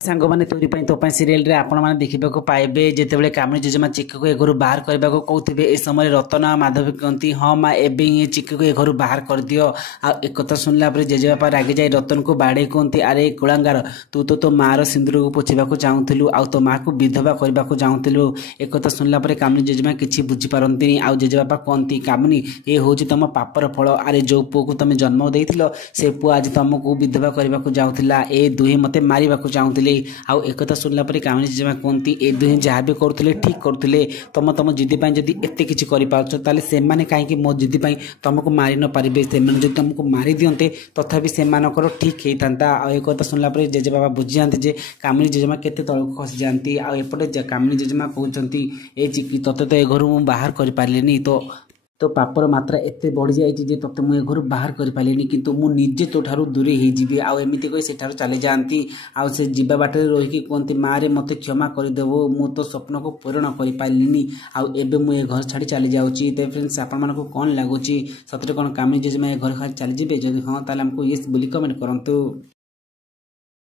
सांग मैंने तोरी तो सीरियल रे आपण मैंने देखा पाइबे जितेबाला कामिनी जेजेमा चिक्कू को ए घर बाहर करने को कहते ए समय रतन आ माधवी कहती हाँ माँ एवं चिक्कू को ए घर बाहर कर दियो। आ एक सुनला जेजेबापा रागी जाए रतन को बाड़े कहते अरे कुलांगार तू तो मार सिंदूर को पोछा चाहूलु आ तो माँ को विधवा करने को चाहूलु। एक सुनला कामिनी जेजेमा किसी बुझीपारती आ जेजेबापा कहती कामिनी ये हूँ तुम पापर फल अरे जो पुओ को तुम जन्म देथिलो से पुओ आज तुमको विधवा करने को जाऊला ए दुहे मते मारिबा को चाहूले। आउ एक सुनला कामिनी जेजेमा कहती ए दुहे जहाँ भी करुले ठीक करुले तुम तुम जिदी जदि एत कि से कहीं मो जिदी तुमको मारी न पारे से तुमको मारी दिंते तथापि से ठीक होता। एक सुनला जेजेबाबा बुझी जाते कामिनी जेजेमा केते तलक खसी जाती। आउटे कामिनी जेजेमा कहते ए चिक्की तोते तो ए घर मुझे बाहर कर पारे तो पापर मात्रा एते बढ़ी जाए तोते मुझे घर बाहर कर पारे किंतु मु निजे तो ठारू दूरे होजी आमती कही से चली जाती आउ से जीवा बाटर रही कहती माँ रे मत क्षमा करदेव मु तो स्वप्न को पूरण कर पारे आउ एबे मुझे घर छाड़ी चली जाऊँगी। तो फ्रेंड्स आपण मानक कौन लगुच सतरे कौन कामिनी जेजेमा घर छाड़ी चली जाए जब हाँ ताले हमको ये बोली कमेंट करंतु।